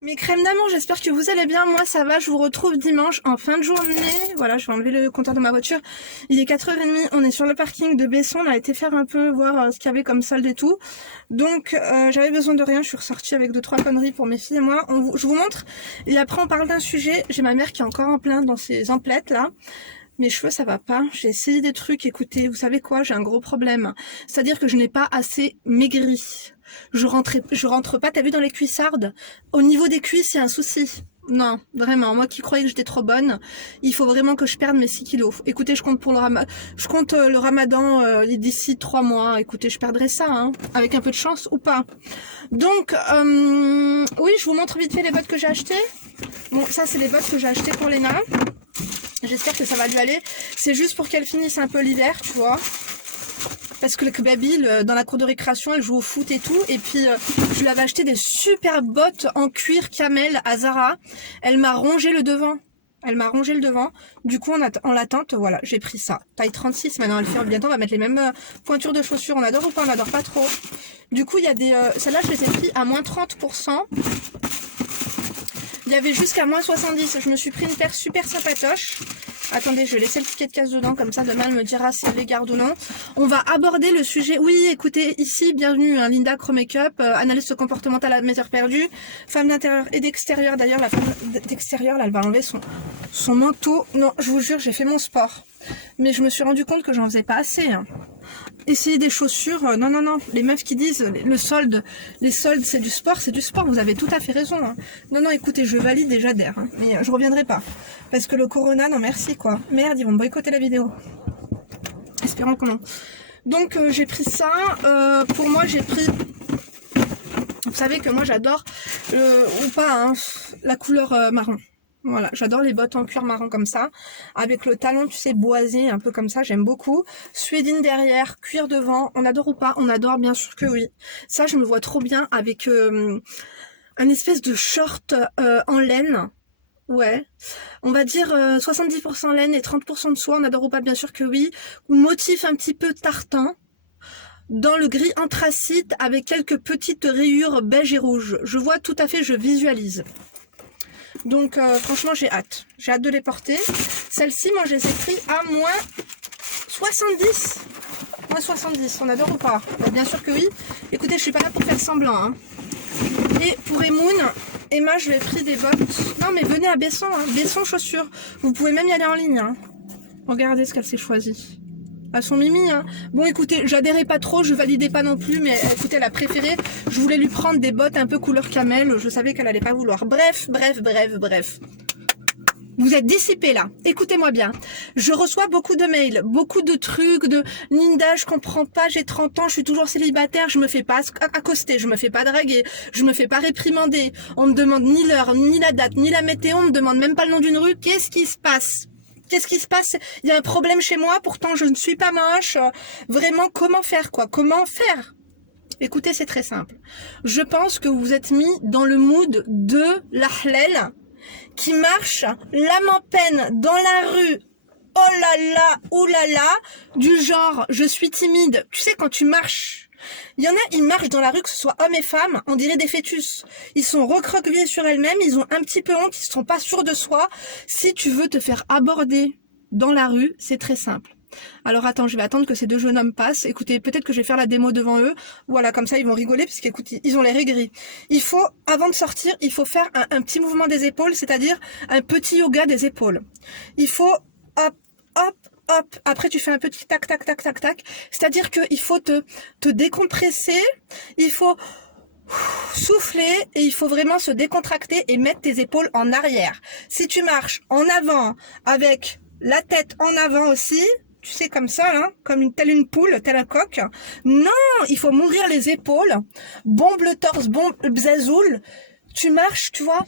Mes crèmes d'amour, j'espère que vous allez bien. Moi, ça va. Je vous retrouve dimanche en fin de journée. Voilà, je vais enlever le compteur de ma voiture. Il est 4h30. On est sur le parking de Besson. On a été faire un peu voir ce qu'il y avait comme solde et tout. Donc, j'avais besoin de rien. Je suis ressortie avec 2-3 conneries pour mes filles et moi. Je vous montre. Et après, on parle d'un sujet. J'ai ma mère qui est encore en plein dans ses emplettes, là. Mes cheveux, ça va pas. J'ai essayé des trucs. Écoutez, vous savez quoi? J'ai un gros problème. C'est-à-dire que je n'ai pas assez maigri. Je rentre pas, t'as vu dans les cuissardes? Au niveau des cuisses, il y a un souci. Non, vraiment, moi qui croyais que j'étais trop bonne, il faut vraiment que je perde mes 6 kilos. Écoutez, je compte pour le ramadan, le ramadan d'ici 3 mois. Écoutez, je perdrai ça, hein, avec un peu de chance ou pas. Donc, oui, je vous montre vite fait les bottes que j'ai achetées. Bon, ça, c'est les bottes que j'ai achetées pour Léna. J'espère que ça va lui aller. C'est juste pour qu'elle finisse un peu l'hiver, tu vois. Parce que le baby, dans la cour de récréation, elle joue au foot et tout. Et puis, je lui avais acheté des super bottes en cuir camel à Zara. Elle m'a rongé le devant. Elle m'a rongé le devant. Du coup, en l'attente, voilà, j'ai pris ça. Taille 36. Maintenant, elle fait bientôt, on va mettre les mêmes pointures de chaussures. On adore ou pas? On adore pas trop. Du coup, il y a des... celles-là, je les ai pris à moins 30%. Il y avait jusqu'à moins 70. Je me suis pris une paire super sympatoche. Attendez, je vais laisser le ticket de casse dedans, comme ça demain elle me dira si elle les garde ou non. On va aborder le sujet. Oui, écoutez, ici, bienvenue, hein, Linda Crow Makeup, analyste comportementale à mes heures perdues, femme d'intérieur et d'extérieur. D'ailleurs, la femme d'extérieur, là, elle va enlever son manteau. Non, je vous jure, j'ai fait mon sport. Mais je me suis rendu compte que j'en faisais pas assez. Hein. Essayer des chaussures, non, non, non. Les meufs qui disent les soldes, c'est du sport, vous avez tout à fait raison. Hein. Non, non, écoutez, je valide et j'adhère. Hein. Mais je reviendrai pas. Parce que le corona, non merci quoi. Merde, ils vont boycotter la vidéo. Espérons que non. Donc j'ai pris ça. Pour moi, j'ai pris... Vous savez que moi j'adore, ou pas, hein, la couleur marron. Voilà, j'adore les bottes en cuir marron comme ça, avec le talon, tu sais, boisé, un peu comme ça, j'aime beaucoup. Suédine derrière, cuir devant, on adore ou pas? On adore, bien sûr que oui. Ça, je me vois trop bien avec un espèce de short en laine. Ouais, on va dire 70% laine et 30% de soie, on adore ou pas? Bien sûr que oui. Motif un petit peu tartan. Dans le gris anthracite avec quelques petites rayures beige et rouge. Je vois tout à fait, je visualise. Donc franchement j'ai hâte de les porter. Celles-ci moi je les ai pris à moins 70. Moins 70, on adore ou pas? Bah, bien sûr que oui. Écoutez, je suis pas là pour faire semblant. Hein. Et pour Emoun, Emma, je lui ai pris des bottes. Non mais venez à Besson, hein. Besson chaussures. Vous pouvez même y aller en ligne. Hein. Regardez ce qu'elle s'est choisi. À son mimi, hein. Bon, écoutez, j'adhérais pas trop, je validais pas non plus, mais écoutez, elle a préféré. Je voulais lui prendre des bottes un peu couleur camel, je savais qu'elle allait pas vouloir. Bref. Vous êtes dissipés là, écoutez-moi bien. Je reçois beaucoup de mails, beaucoup de trucs, de Linda, je comprends pas, j'ai 30 ans, je suis toujours célibataire, je me fais pas accoster, je me fais pas draguer, je me fais pas réprimander. On me demande ni l'heure, ni la date, ni la météo, on me demande même pas le nom d'une rue. Qu'est-ce qui se passe? Qu'est-ce qui se passe? Il y a un problème chez moi, pourtant je ne suis pas moche. Vraiment, comment faire quoi? Comment faire? Écoutez, c'est très simple. Je pense que vous vous êtes mis dans le mood de l'Ahlel qui marche l'âme en peine dans la rue. Oh là là, oh là là, du genre je suis timide. Tu sais quand tu marches. Il y en a, ils marchent dans la rue, que ce soit hommes et femmes, on dirait des fœtus. Ils sont recroquevillés sur elles-mêmes, ils ont un petit peu honte, ils sont pas sûrs de soi. Si tu veux te faire aborder dans la rue, c'est très simple. Alors attends, je vais attendre que ces deux jeunes hommes passent. Écoutez, peut-être que je vais faire la démo devant eux. Voilà, comme ça ils vont rigoler, parce qu'écoutez, ils ont l'air aigris. Il faut, avant de sortir, il faut faire un petit mouvement des épaules, c'est-à-dire un petit yoga des épaules. Il faut hop, hop, hop, après tu fais un petit tac, tac, tac, tac, tac. C'est-à-dire qu'il faut te décompresser, il faut souffler et il faut vraiment se décontracter et mettre tes épaules en arrière. Si tu marches en avant avec la tête en avant aussi, tu sais comme ça, hein, comme telle une poule, telle un coq. Non, il faut m'ouvrir les épaules, bombe le torse, bombe bzazoul. Tu marches, tu vois.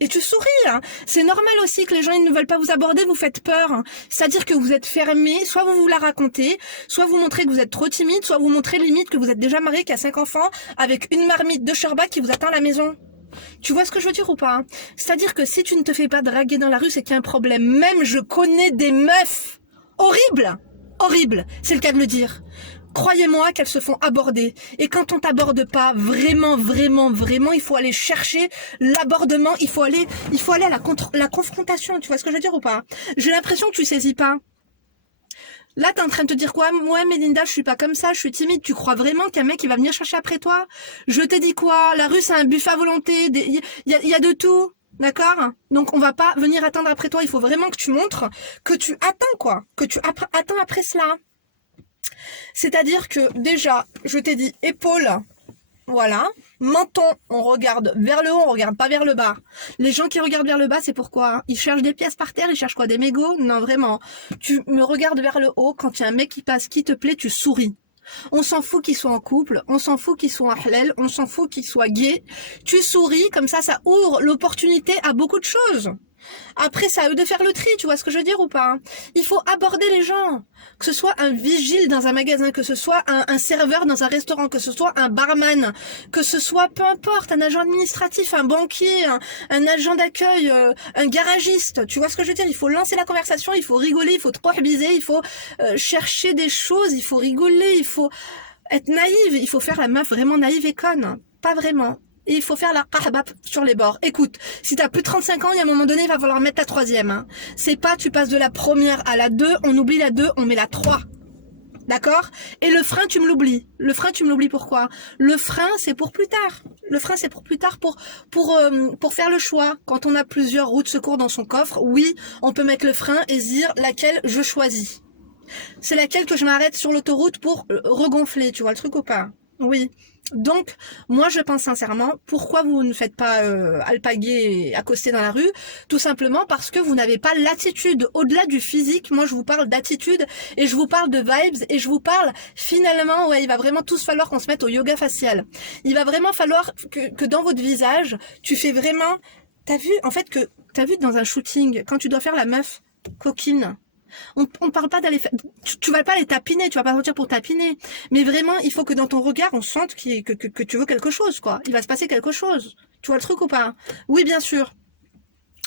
Et tu souris, hein. C'est normal aussi que les gens ils ne veulent pas vous aborder, vous faites peur. Hein. C'est-à-dire que vous êtes fermé, soit vous vous la racontez, soit vous montrez que vous êtes trop timide, soit vous montrez limite que vous êtes déjà marié, qu'il y a 5 enfants, avec une marmite de sherbet qui vous attend à la maison. Tu vois ce que je veux dire ou pas? Hein? C'est-à-dire que si tu ne te fais pas draguer dans la rue, c'est qu'il y a un problème. Même je connais des meufs horribles, horribles, c'est le cas de le dire. croyez-moi qu'elles se font aborder. Et quand on t'aborde pas, vraiment, vraiment, vraiment, il faut aller chercher l'abordement, il faut aller à la confrontation, tu vois ce que je veux dire ou pas? J'ai l'impression que tu saisis pas. Là, t'es en train de te dire quoi? Ouais, mais Linda, je suis pas comme ça, je suis timide. Tu crois vraiment qu'un mec, il va venir chercher après toi? Je t'ai dit quoi? La rue, c'est un buffet à volonté. Il y a de tout. D'accord? Donc, on va pas venir attendre après toi. Il faut vraiment que tu montres que tu attends, quoi. Que tu attends après cela. C'est-à-dire que, déjà, je t'ai dit épaules. Voilà. Menton, on regarde vers le haut, on regarde pas vers le bas. Les gens qui regardent vers le bas, c'est pourquoi? Ils cherchent des pièces par terre, ils cherchent quoi? Des mégots? Non, vraiment. Tu me regardes vers le haut, quand il y a un mec qui passe, qui te plaît, tu souris. On s'en fout qu'il soit en couple, on s'en fout qu'il soit en halal, on s'en fout qu'il soit gay. Tu souris, comme ça ouvre l'opportunité à beaucoup de choses. Après, c'est à eux de faire le tri, tu vois ce que je veux dire ou pas? Il faut aborder les gens. Que ce soit un vigile dans un magasin, que ce soit un serveur dans un restaurant, que ce soit un barman, que ce soit, peu importe, un agent administratif, un banquier, un agent d'accueil, un garagiste. Tu vois ce que je veux dire? Il faut lancer la conversation, il faut rigoler, il faut trop abuser, il faut chercher des choses, il faut rigoler, il faut être naïve, il faut faire la meuf vraiment naïve et conne. Pas vraiment. Et il faut faire la qahbab sur les bords. Écoute, si t'as plus de 35 ans, il y a un moment donné, il va falloir mettre ta troisième. Hein. C'est pas, tu passes de la première à la 2, on oublie la 2, on met la 3. D'accord? Et le frein, tu me l'oublies. Le frein, tu me l'oublies pourquoi? Le frein, c'est pour plus tard. Le frein, c'est pour plus tard, pour faire le choix. Quand on a plusieurs roues de secours dans son coffre, oui, on peut mettre le frein et se dire laquelle je choisis. C'est laquelle que je m'arrête sur l'autoroute pour regonfler, tu vois le truc ou pas? Oui. Donc, moi, je pense sincèrement, pourquoi vous ne faites pas alpaguer et accoster dans la rue? Tout simplement parce que vous n'avez pas l'attitude. Au-delà du physique, moi, je vous parle d'attitude et je vous parle de vibes et je vous parle, finalement, ouais, il va vraiment tous falloir qu'on se mette au yoga facial. Il va vraiment falloir que dans votre visage, tu fais vraiment... T'as vu dans un shooting, quand tu dois faire la meuf coquine, on parle pas d'aller faire, tu vas pas les tapiner, tu vas pas sortir pour tapiner. Mais vraiment, il faut que dans ton regard, on sente que tu veux quelque chose, quoi. Il va se passer quelque chose. Tu vois le truc ou pas? Oui, bien sûr.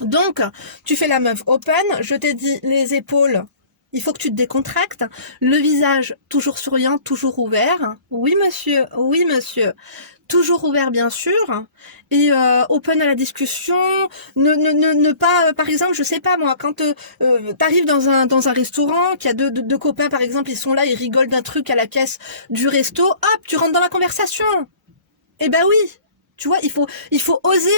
Donc, tu fais la meuf open. Je t'ai dit les épaules. Il faut que tu te décontractes. Le visage, toujours souriant, toujours ouvert. Oui, monsieur. Oui, monsieur. Toujours ouvert, bien sûr, et open à la discussion. Ne pas, par exemple, je sais pas moi, quand t'arrives dans un restaurant, qu'il y a deux copains, par exemple, ils sont là, ils rigolent d'un truc à la caisse du resto, hop, tu rentres dans la conversation. Eh ben oui, tu vois, il faut oser,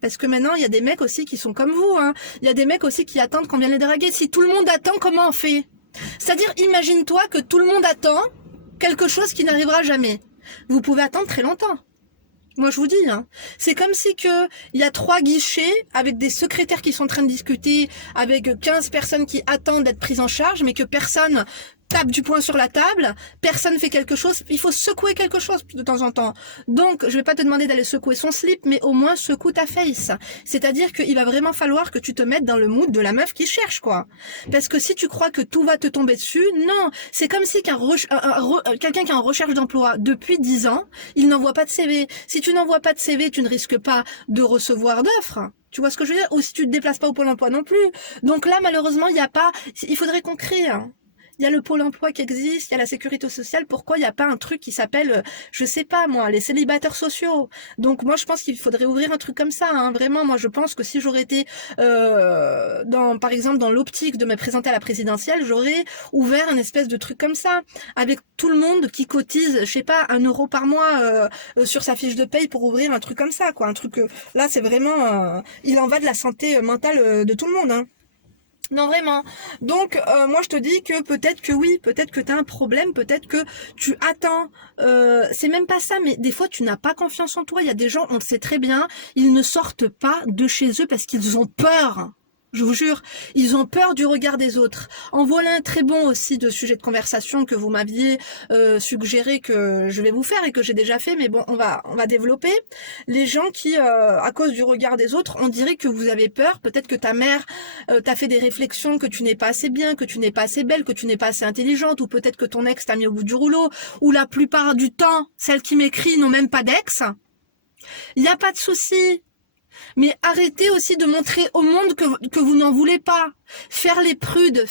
parce que maintenant il y a des mecs aussi qui sont comme vous, hein. Il y a des mecs aussi qui attendent qu'on vienne les draguer. Si tout le monde attend, comment on fait? C'est-à-dire, imagine-toi que tout le monde attend quelque chose qui n'arrivera jamais. Vous pouvez attendre très longtemps. Moi, je vous dis, hein. C'est comme si il y a 3 guichets avec des secrétaires qui sont en train de discuter, avec 15 personnes qui attendent d'être prises en charge, mais que personne tape du poing sur la table, personne fait quelque chose, il faut secouer quelque chose de temps en temps. Donc, je vais pas te demander d'aller secouer son slip, mais au moins secoue ta face. C'est-à-dire qu'il va vraiment falloir que tu te mettes dans le mood de la meuf qui cherche, quoi. Parce que si tu crois que tout va te tomber dessus, non. C'est comme si quelqu'un qui est en recherche d'emploi depuis 10 ans, il n'envoie pas de CV. Si tu n'envoies pas de CV, tu ne risques pas de recevoir d'offres. Tu vois ce que je veux dire? Ou si tu te déplaces pas au Pôle emploi non plus. Donc là, malheureusement, il faudrait qu'on crée, hein. Il y a le pôle emploi qui existe, il y a la sécurité sociale. Pourquoi il n'y a pas un truc qui s'appelle, je sais pas moi, les célibataires sociaux? Donc moi je pense qu'il faudrait ouvrir un truc comme ça. Hein. Vraiment, moi je pense que si j'aurais été, par exemple dans l'optique de me présenter à la présidentielle, j'aurais ouvert un espèce de truc comme ça, avec tout le monde qui cotise, je sais pas, 1 euro par mois sur sa fiche de paye pour ouvrir un truc comme ça, quoi. Un truc là c'est vraiment, il en va de la santé mentale de tout le monde. Hein. Non, vraiment. Donc, moi, je te dis que peut-être que oui, peut-être que tu as un problème, peut-être que tu attends. C'est même pas ça, mais des fois, tu n'as pas confiance en toi. Il y a des gens, on le sait très bien, ils ne sortent pas de chez eux parce qu'ils ont peur. Je vous jure, ils ont peur du regard des autres. En voilà un très bon aussi de sujet de conversation que vous m'aviez suggéré que je vais vous faire et que j'ai déjà fait, mais bon, on va développer. Les gens qui, à cause du regard des autres, on dirait que vous avez peur. Peut-être que ta mère t'a fait des réflexions que tu n'es pas assez bien, que tu n'es pas assez belle, que tu n'es pas assez intelligente, ou peut-être que ton ex t'a mis au bout du rouleau, ou la plupart du temps, celles qui m'écrivent n'ont même pas d'ex. Il n'y a pas de souci. Mais arrêtez aussi de montrer au monde que vous n'en voulez pas. Faire les prudes.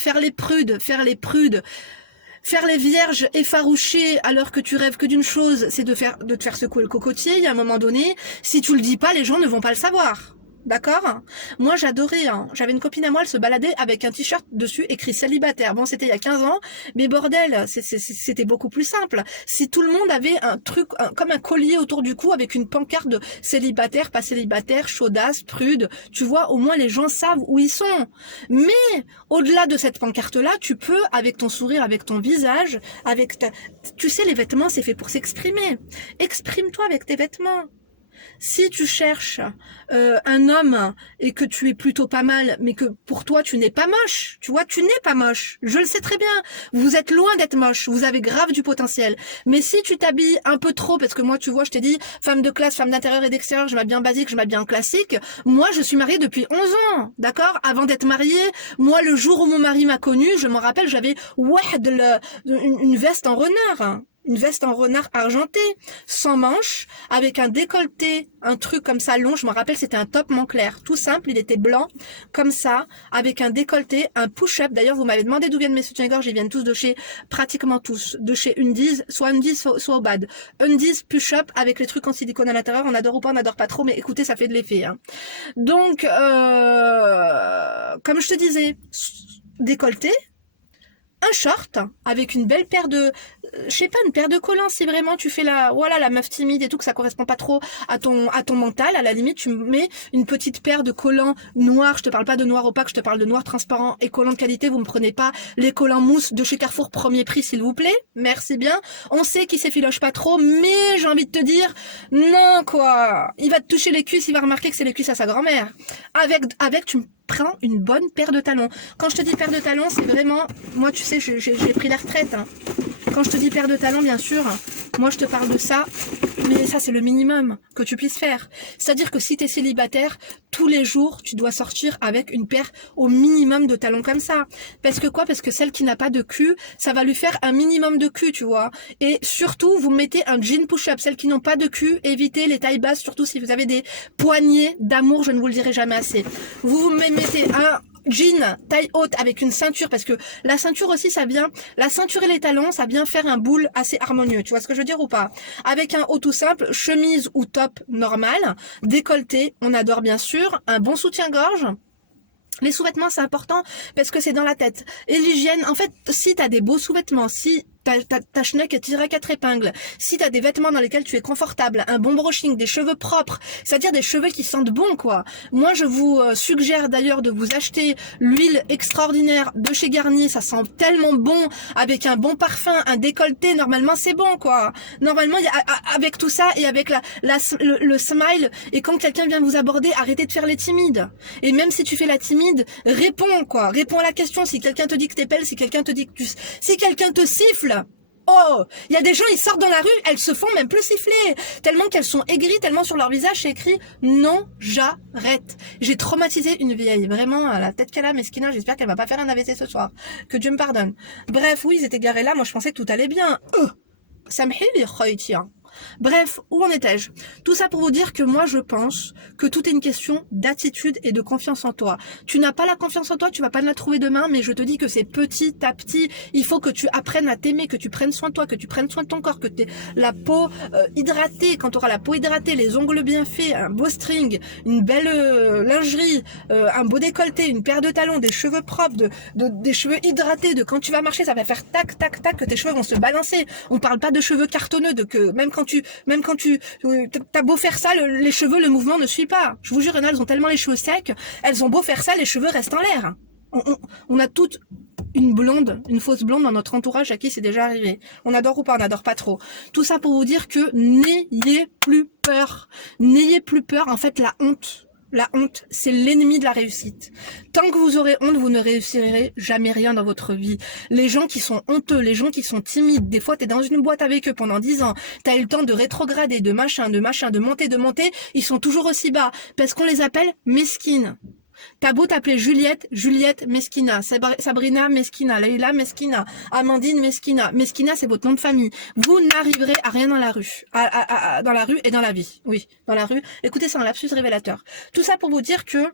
Faire les vierges effarouchées alors que tu rêves que d'une chose, c'est de te faire secouer le cocotier. Il y a un moment donné, si tu le dis pas, les gens ne vont pas le savoir. D'accord? Moi, j'adorais, hein. J'avais une copine à moi, elle se baladait avec un t-shirt dessus écrit célibataire. Bon, c'était il y a 15 ans, mais bordel, c'était beaucoup plus simple. Si tout le monde avait un truc, comme un collier autour du cou avec une pancarte de célibataire, pas célibataire, chaudasse, prude, tu vois, au moins les gens savent où ils sont. Mais, au-delà de cette pancarte-là, tu peux, avec ton sourire, avec ton visage, tu sais, les vêtements, c'est fait pour s'exprimer. Exprime-toi avec tes vêtements. Si tu cherches un homme et que tu es plutôt pas mal, mais que pour toi tu n'es pas moche, tu vois, tu n'es pas moche. Je le sais très bien. Vous êtes loin d'être moche. Vous avez grave du potentiel. Mais si tu t'habilles un peu trop, parce que moi, tu vois, je t'ai dit, femme de classe, femme d'intérieur et d'extérieur, je m'habille bien basique, je m'habille bien classique. Moi, je suis mariée depuis 11 ans, d'accord? Avant d'être mariée, moi, le jour où mon mari m'a connue, je m'en rappelle, j'avais une veste en renard. Une veste en renard argenté, sans manches, avec un décolleté, un truc comme ça long, je me rappelle, c'était un top Moncler, tout simple, il était blanc, comme ça, avec un décolleté, un push-up, d'ailleurs vous m'avez demandé d'où viennent mes soutiens-gorge, ils viennent tous de chez, pratiquement tous, de chez Undies, soit Undies, soit au bad. Undies, push-up, avec les trucs en silicone à l'intérieur, on adore ou pas, on adore pas trop, mais écoutez, ça fait de l'effet. Hein. Donc, comme je te disais, décolleté, un short avec une belle paire de, je sais pas, une paire de collants si vraiment tu fais la meuf timide et tout, que ça correspond pas trop à ton mental. À la limite, tu mets une petite paire de collants noirs. Je te parle pas de noir opaque, je te parle de noir transparent et collants de qualité. Vous me prenez pas les collants mousse de chez Carrefour premier prix, s'il vous plaît. Merci bien. On sait qu'il s'effiloche pas trop, mais j'ai envie de te dire, non quoi. Il va te toucher les cuisses, il va remarquer que c'est les cuisses à sa grand-mère. Avec tu prends une bonne paire de talons. Quand je te dis paire de talons, c'est vraiment, moi tu sais, j'ai pris la retraite. Hein. Quand je te dis paire de talons, bien sûr, moi je te parle de ça, mais ça c'est le minimum que tu puisses faire. C'est-à-dire que si tu es célibataire, tous les jours, tu dois sortir avec une paire au minimum de talons comme ça. Parce que quoi? Parce que celle qui n'a pas de cul, ça va lui faire un minimum de cul, tu vois. Et surtout, vous mettez un jean push-up. Celles qui n'ont pas de cul, évitez les tailles basses, surtout si vous avez des poignées d'amour, je ne vous le dirai jamais assez. Vous mettez un jean taille haute avec une ceinture, parce que la ceinture aussi ça vient, la ceinture et les talons ça vient faire un boule assez harmonieux, tu vois ce que je veux dire ou pas? Avec un haut tout simple, chemise ou top normal, décolleté, on adore bien sûr, un bon soutien-gorge. Les sous-vêtements c'est important parce que c'est dans la tête. Et l'hygiène, en fait, si t'as des beaux sous-vêtements, si ta schneck est tirée à 4 épingles, si t'as des vêtements dans lesquels tu es confortable, un bon brushing, des cheveux propres, c'est-à-dire des cheveux qui sentent bon quoi. Moi je vous suggère d'ailleurs de vous acheter l'huile extraordinaire de chez Garnier, ça sent tellement bon, avec un bon parfum, un décolleté, normalement c'est bon quoi. Normalement avec tout ça et avec le smile, et quand quelqu'un vient vous aborder, arrêtez de faire les timides. Et même si tu fais la timide, réponds quoi, réponds à la question. Si quelqu'un te dit que t'es belle, si quelqu'un te dit que si quelqu'un te siffle, oh, il y a des gens, ils sortent dans la rue, elles se font même plus siffler, tellement qu'elles sont aigries, tellement sur leur visage c'est écrit non, j'arrête. J'ai traumatisé une vieille, vraiment à la tête qu'elle a, mesquina, j'espère qu'elle va pas faire un AVC ce soir, que Dieu me pardonne. Bref, oui, ils étaient garés là, moi je pensais que tout allait bien. Samhili khoyti. Bref, où en étais-je? Tout ça pour vous dire que moi je pense que tout est une question d'attitude et de confiance en toi. Tu n'as pas la confiance en toi, tu vas pas la trouver demain, mais je te dis que c'est petit à petit. Il faut que tu apprennes à t'aimer, que tu prennes soin de toi, que tu prennes soin de ton corps, que tu aies la peau hydratée. Quand tu auras la peau hydratée, les ongles bien faits, un beau string, une belle lingerie, un beau décolleté, une paire de talons, des cheveux propres, des cheveux hydratés, de quand tu vas marcher, ça va faire tac, tac, tac, que tes cheveux vont se balancer. On parle pas de cheveux cartonneux, de que même quand tu t'as beau faire ça, les cheveux, le mouvement ne suit pas. Je vous jure, il y en a, elles ont tellement les cheveux secs, elles ont beau faire ça, les cheveux restent en l'air. On a toutes une blonde, une fausse blonde dans notre entourage à qui c'est déjà arrivé. On adore ou pas, on adore pas trop. Tout ça pour vous dire que n'ayez plus peur. N'ayez plus peur, en fait, la honte, c'est l'ennemi de la réussite. Tant que vous aurez honte, vous ne réussirez jamais rien dans votre vie. Les gens qui sont honteux, les gens qui sont timides, des fois t'es dans une boîte avec eux pendant 10 ans, t'as eu le temps de rétrograder, de machin, de monter, ils sont toujours aussi bas, parce qu'on les appelle mesquines. T'as beau t'appeler Juliette Mesquina, Sabrina Mesquina, Leila Mesquina, Amandine Mesquina. Mesquina, c'est votre nom de famille. Vous n'arriverez à rien dans la rue. Dans la rue et dans la vie. Oui, dans la rue. Écoutez, c'est un lapsus révélateur. Tout ça pour vous dire que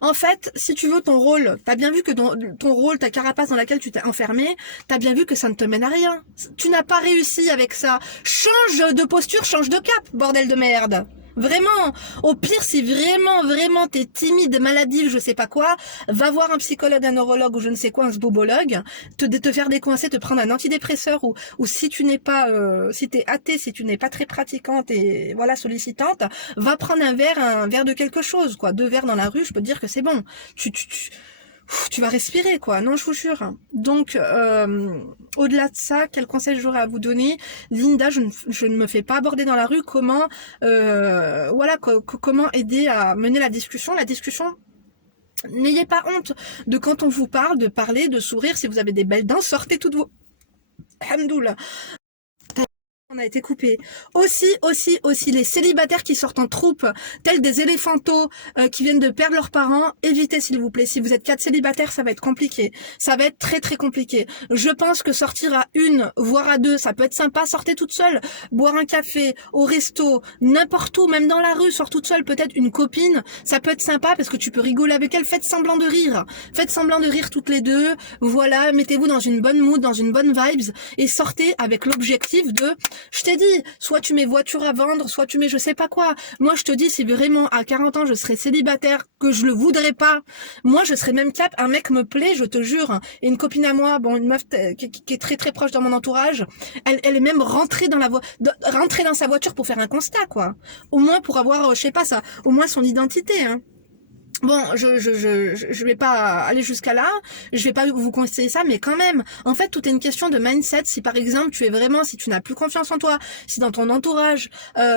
En fait, si tu veux ton rôle, t'as bien vu que ton rôle, ta carapace dans laquelle tu t'es enfermé, t'as bien vu que ça ne te mène à rien. Tu n'as pas réussi avec ça. Change de posture, change de cap, bordel de merde. Vraiment, au pire, si vraiment t'es timide, maladive, je sais pas quoi, va voir un psychologue, un neurologue ou je ne sais quoi, un sbobologue, te faire décoincer, te prendre un antidépresseur ou si tu n'es pas, si t'es athée, si tu n'es pas très pratiquante et voilà sollicitante, va prendre un verre de quelque chose, quoi, 2 verres dans la rue, je peux te dire que c'est bon. Tu vas respirer, quoi. Non, je vous jure. Donc, au-delà de ça, quel conseil j'aurais à vous donner? Linda, je ne me fais pas aborder dans la rue. Comment, voilà, comment aider à mener la discussion? La discussion, n'ayez pas honte de quand on vous parle, de parler, de sourire. Si vous avez des belles dents, sortez toutes vos... Alhamdoulilah. On a été coupé. Aussi, les célibataires qui sortent en troupe, tels des éléphantos qui viennent de perdre leurs parents, évitez s'il vous plaît. Si vous êtes 4 célibataires, ça va être compliqué. Ça va être très compliqué. Je pense que sortir à 1, voire à 2, ça peut être sympa. Sortez toute seule, boire un café, au resto, n'importe où, même dans la rue, sors toute seule, peut-être une copine, ça peut être sympa parce que tu peux rigoler avec elle. Faites semblant de rire. Faites semblant de rire toutes les deux. Voilà, mettez-vous dans une bonne mood, dans une bonne vibes et sortez avec l'objectif de... Je t'ai dit, soit tu mets voiture à vendre, soit tu mets je sais pas quoi. Moi, je te dis, si vraiment à 40 ans, je serais célibataire, que je le voudrais pas, moi, je serais même cap, un mec me plaît, je te jure. Et une copine à moi, bon, une meuf qui est très proche dans mon entourage, elle est même rentrée dans sa voiture pour faire un constat, quoi. Au moins pour avoir, je sais pas ça, au moins son identité, hein. Bon, je vais pas aller jusqu'à là, je vais pas vous conseiller ça, mais quand même, en fait, tout est une question de mindset. Si par exemple, si tu n'as plus confiance en toi, si dans ton entourage,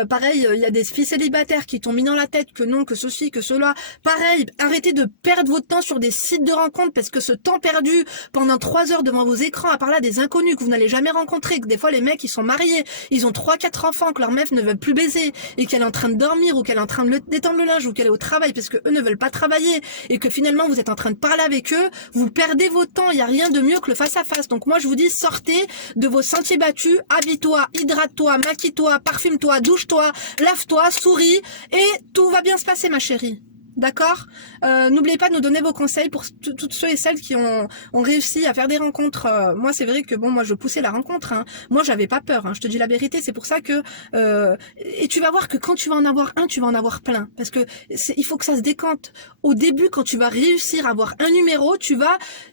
pareil, il y a des filles célibataires qui t'ont mis dans la tête que non, que ceci, que cela, pareil, arrêtez de perdre votre temps sur des sites de rencontres parce que ce temps perdu pendant 3 heures devant vos écrans à parler à des inconnus que vous n'allez jamais rencontrer, que des fois les mecs ils sont mariés, ils ont 3-4 enfants, que leur meuf ne veut plus baiser et qu'elle est en train de dormir ou qu'elle est en train de détendre le linge ou qu'elle est au travail parce que eux ne veulent pas travailler et que finalement vous êtes en train de parler avec eux, vous perdez votre temps. Il n'y a rien de mieux que le face à face. Donc moi je vous dis, sortez de vos sentiers battus, habille-toi, hydrate-toi, maquille-toi, parfume-toi, douche-toi, lave-toi, souris et tout va bien se passer ma chérie. D'accord. N'oubliez pas de nous donner vos conseils pour toutes ceux et celles qui ont réussi à faire des rencontres. Moi, c'est vrai que bon, moi, je poussais la rencontre. Hein. Moi, j'avais pas peur. Hein. Je te dis la vérité. C'est pour ça que et tu vas voir que quand tu vas en avoir un, tu vas en avoir plein. Parce que il faut que ça se décante. Au début, quand tu vas réussir à avoir un numéro,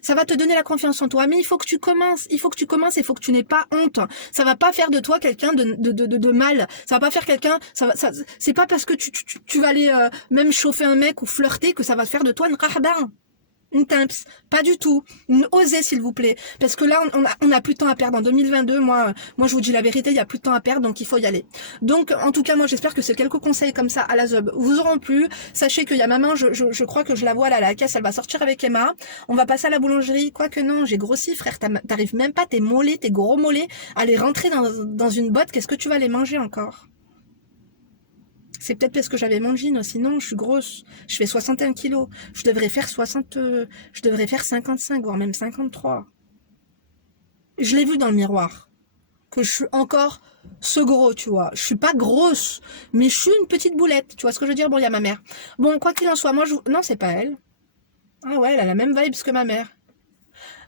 ça va te donner la confiance en toi. Mais il faut que tu commences. Il faut que tu n'aies pas honte. Ça va pas faire de toi quelqu'un de mal. Ça va pas faire quelqu'un. C'est pas parce que tu vas aller même chauffer un mec ou flirter que ça va faire de toi une rahba, une timps, pas du tout. Osez s'il vous plaît, parce que là on a plus de temps à perdre en 2022. Moi je vous dis la vérité, il y a plus de temps à perdre, donc il faut y aller. Donc en tout cas moi j'espère que ces quelques conseils comme ça à la zob vous auront plu. Sachez qu'il y a maman, je crois que je la vois là à la caisse, elle va sortir avec Emma. On va passer à la boulangerie, quoique non, j'ai grossi frère, t'arrives même pas, tes mollets, tes gros mollets à les rentrer dans une botte. Qu'est-ce que tu vas les manger encore? C'est peut-être parce que j'avais mon jean, sinon je suis grosse. Je fais 61 kilos. Je devrais faire 55, voire même 53. Je l'ai vu dans le miroir. Que je suis encore ce gros, tu vois. Je suis pas grosse, mais je suis une petite boulette. Tu vois ce que je veux dire? Bon, il y a ma mère. Bon, quoi qu'il en soit, non, c'est pas elle. Ah ouais, elle a la même vibes que ma mère.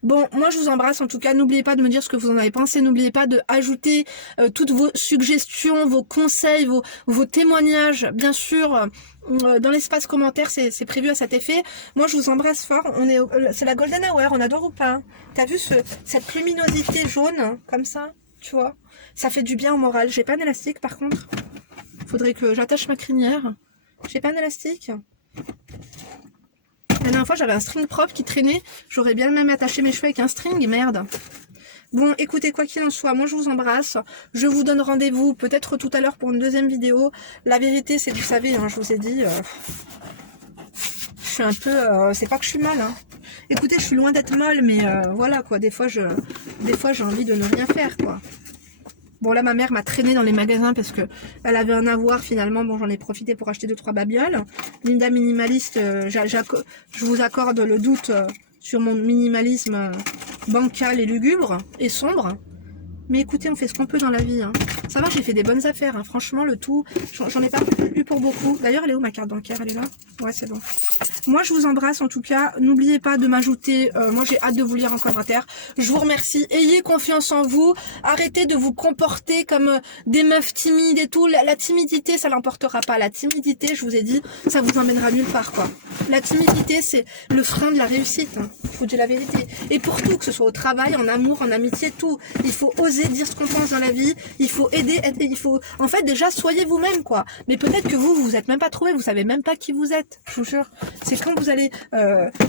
Bon, moi je vous embrasse en tout cas, n'oubliez pas de me dire ce que vous en avez pensé, n'oubliez pas de ajouter toutes vos suggestions, vos conseils, vos témoignages, bien sûr, dans l'espace commentaire, c'est prévu à cet effet. Moi je vous embrasse fort, c'est la golden hour, on adore ou pas? T'as vu cette luminosité jaune, comme ça, tu vois? Ça fait du bien au moral. J'ai pas d'élastique par contre, faudrait que j'attache ma crinière. J'ai pas d'élastique. La dernière fois, j'avais un string propre qui traînait. J'aurais bien même attaché mes cheveux avec un string. Merde. Bon, écoutez, quoi qu'il en soit, moi, je vous embrasse. Je vous donne rendez-vous peut-être tout à l'heure pour une deuxième vidéo. La vérité, c'est que vous savez, hein, je vous ai dit... je suis un peu... c'est pas que je suis mal, hein. Écoutez, je suis loin d'être molle, mais voilà, quoi. Des fois, j'ai envie de ne rien faire, quoi. Bon là ma mère m'a traîné dans les magasins parce que elle avait un avoir finalement. Bon j'en ai profité pour acheter 2-3 babioles. Linda minimaliste, je vous accorde le doute sur mon minimalisme bancal et lugubre et sombre. Mais écoutez, on fait ce qu'on peut dans la vie. Hein. Ça va, j'ai fait des bonnes affaires, hein. Franchement, le tout, j'en ai pas eu pour beaucoup. D'ailleurs, elle est où ma carte bancaire? Elle est là? Ouais, c'est bon. Moi, je vous embrasse en tout cas. N'oubliez pas de m'ajouter. Moi, j'ai hâte de vous lire en commentaire. Je vous remercie. Ayez confiance en vous. Arrêtez de vous comporter comme des meufs timides et tout. La timidité, ça l'emportera pas. La timidité, je vous ai dit, ça vous emmènera nulle part, quoi. La timidité, c'est le frein de la réussite. Hein. Je vous dis la vérité. Et pour tout, que ce soit au travail, en amour, en amitié, tout. Il faut oser dire ce qu'on pense dans la vie. Il faut aider. Il faut, en fait, déjà, soyez vous-même, quoi. Mais peut-être que vous êtes même pas trouvé. Vous savez même pas qui vous êtes. Je vous jure. C'est quand vous allez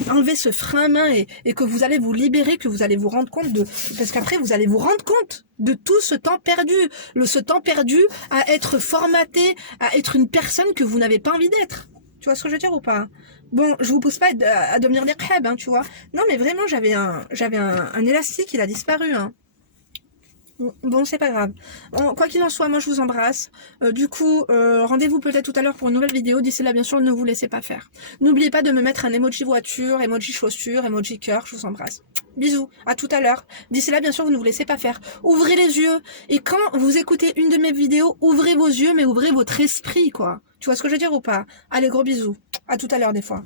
enlever ce frein à main et que vous allez vous libérer, que vous allez vous rendre compte de... Parce qu'après, vous allez vous rendre compte de tout ce temps perdu. Ce temps perdu à être formaté, à être une personne que vous n'avez pas envie d'être. Tu vois ce que je veux dire ou pas? Bon, je vous pousse pas à devenir des crèbes, hein, tu vois. Non, mais vraiment, j'avais un élastique, il a disparu, hein. Bon, c'est pas grave. Quoi qu'il en soit, moi je vous embrasse. Du coup, rendez-vous peut-être tout à l'heure pour une nouvelle vidéo. D'ici là, bien sûr, ne vous laissez pas faire. N'oubliez pas de me mettre un emoji voiture, emoji chaussure, emoji cœur. Je vous embrasse. Bisous, à tout à l'heure. D'ici là, bien sûr, vous ne vous laissez pas faire. Ouvrez les yeux. Et quand vous écoutez une de mes vidéos, ouvrez vos yeux, mais ouvrez votre esprit, quoi. Tu vois ce que je veux dire ou pas? Allez, gros bisous. À tout à l'heure des fois.